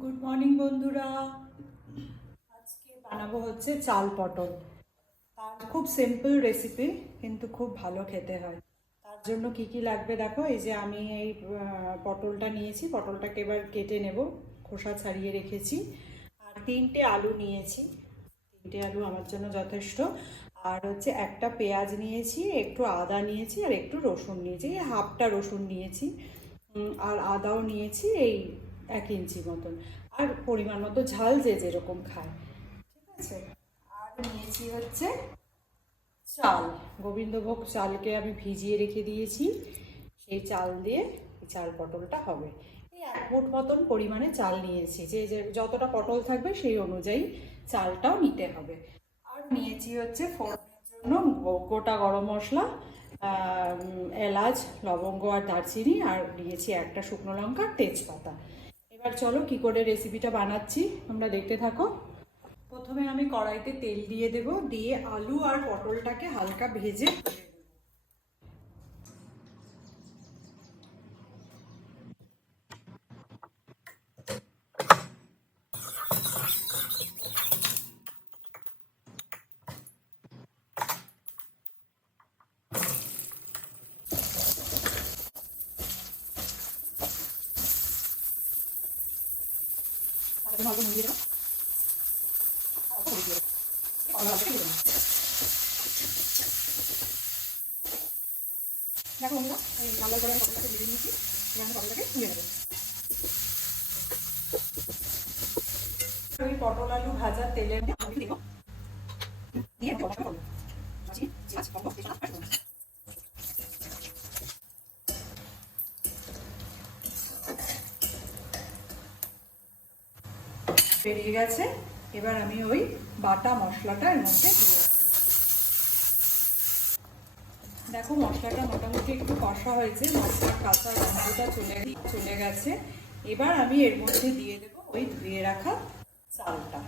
Good morning বন্ধুরা। আজকে বানাবো হচ্ছে চাল পটল। আর খুব সিম্পল রেসিপি, কিন্তু খুব ভালো খেতে হয়। তার জন্য কি কি লাগবে দেখো। এই যে আমি এই পটলটা নিয়েছি, পটলটাকে এবার কেটে নেব, খোসা ছাড়িয়ে রেখেছি। আর 3টে আলু নিয়েছি, 3টে আলু আমার জন্য যথেষ্ট। আর হচ্ছে একটা পেঁয়াজ নিয়েছি, একটু আদা নিয়েছি, আর একটু রসুন নিয়েছি, এই হাফটা রসুন নিয়েছি। আর আদাও নিয়েছি এই 1 ইঞ্চি মতন। আর পরিমাণ মতো ঝাল যে যেরকম খায়, ঠিক আছে। আর নিয়েছি হচ্ছে চাল, গোবিন্দভোগ চালকে আমি ভিজিয়ে রেখে দিয়েছি। সেই চাল দিয়ে এই চাল পটলটা হবে। এই 1 মুঠ মতন পরিমাণে চাল নিয়েছি, যে যে যতটা পটল থাকবে সেই অনুযায়ী চালটাও নিতে হবে। আর নিয়েছি হচ্ছে ফোড়নের জন্য গোটা গরম মশলা, এলাচ, লবঙ্গ আর দারচিনি, আর দিয়েছি একটা শুকনো লঙ্কা, তেজপাতা। এবার চলো কি করে রেসিপিটা বানাচ্ছি তোমরা দেখতে থাকো। প্রথমে আমি কড়াইতে তেল দিয়ে দেব, দিয়ে আলু আর পটলটাকে হালকা ভেজে অল্প নুন দিয়ে দেবো, অল্প হলুদ দিয়ে দেবো, অল্প ভেজে নেবো। দেখো বন্ধুরা, এই লাল লাল করে আমি পটলটাকে ভেজে নিয়েছি। এবার আমি পটলটাকে তুলে নেবো। ওই পটল আলু ভাজা তেলের মধ্যে দেবো, দিয়ে মশলা করবো। বেরিয়ে গেছে। এবার আমি ওই বাটা মশলাটা এর মধ্যে দিয়ে দেখো, মশলাটা মোটামুটি একটু কষা হয়েছে, মশলার কাঁচা গন্ধটা চলে গেছে। এবার আমি এর মধ্যে দিয়ে দেবো ওই ধুয়ে রাখা চালটা।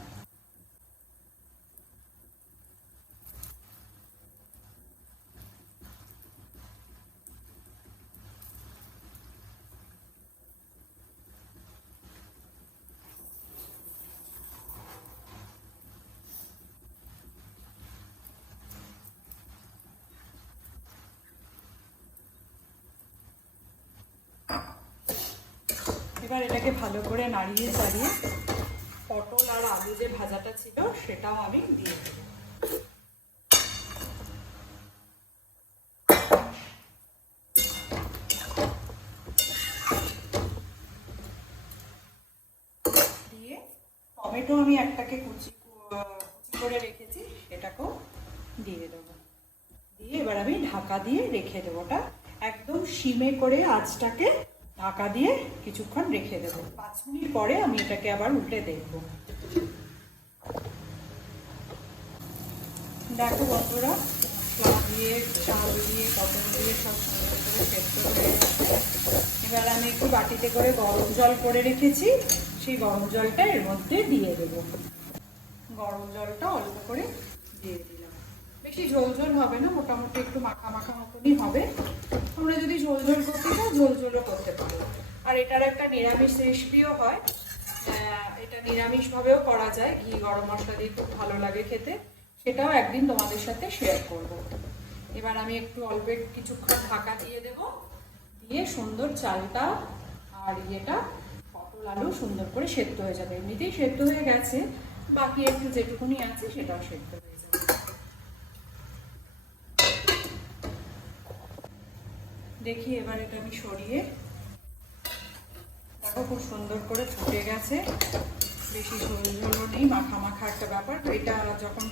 এবার এটাকে ভালো করে নাড়িয়ে চাড়িয়ে পটল আর আলু যে ভাজাটা ছিল সেটাও আমি দিয়ে দেবো। দিয়ে টমেটো আমি একটাকে কুচি করে রেখেছি, সেটাকেও দিয়ে দেবো। দিয়ে এবার আমি ঢাকা দিয়ে রেখে দেবো। ওটা একদম সিমে করে আঁচটাকে ঢাকা দিয়ে কিছুক্ষণ রেখে দেবো। 5 মিনিট পরে আমি এটাকে আবার উল্টে দেখবো। দেখো বন্ধুরা, মশলা দিয়ে, চাল দিয়ে, পটল দিয়ে সব সুন্দর করে সেদ্ধ হয়ে গেছে। এবার আমি একটু বাটিতে করে গরম জল করে রেখেছি, সেই গরম জলটা এর মধ্যে দিয়ে দেবো। গরম জলটা অল্প করে দিয়ে দিলাম। বেশি ঝোল ঝোল হবে না, মোটামুটি একটু মাখা মাখা মতনই হবে। তোমরা যদি ঝোল ঝোল করতে চাও ঝোল ঝোলও করতে পারো। আর এটার একটা নিরামিষ রেসিপিও হয়, এটা নিরামিষভাবেও করা যায়, ঘি গরম মশলা দিয়ে খুব ভালো লাগে খেতে। সেটাও একদিন তোমাদের সাথে শেয়ার করব। এবার আমি একটু অল্প কিছুক্ষণ ঢাকা দিয়ে দেব, দিয়ে সুন্দর চালটা আর ইয়েটা পটল আলু সুন্দর করে সেদ্ধ হয়ে যাবে। এমনিতেই সেদ্ধ হয়ে গেছে, বাকি একটু যেটুকুনি আছে সেটাও সেদ্ধ হয়ে যাবে। দেখি এবার এটা আমি সরিয়ে দেখো, খুব সুন্দর করে ফুটে গেছে। বেশি ঝোল ঝোলও নেই, মাখা মাখা একটা ব্যাপার। এটা যখন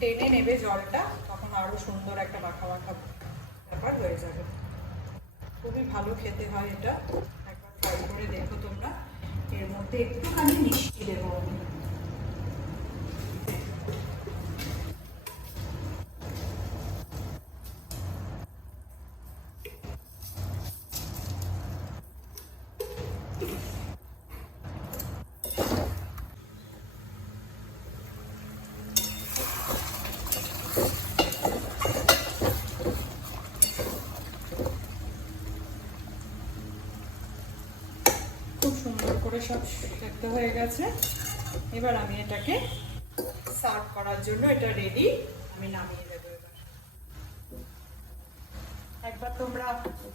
টেনে নেবে জলটা, তখন আরো সুন্দর একটা মাখা মাখা ব্যাপার হয়ে যাবে। খুবই ভালো খেতে হয় এটা, একবার ট্রাই করে দেখো তোমরা। এর মধ্যে একটুখানি মিষ্টি দেবো আমি। খুব সুন্দর করে সব সেদ্ধ হয়ে গেছে। এবার আমি এটাকে সার্ভ করার জন্য এটা রেডি, আমি নামিয়ে দেবো। একবার তোমরা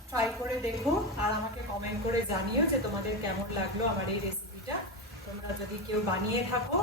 ট্রাই করে দেখো আর আমাকে কমেন্ট করে জানিও যে তোমাদের কেমন লাগলো আমার এই রেসিপিটা। তোমরা যদি কেউ বানিয়ে থাকো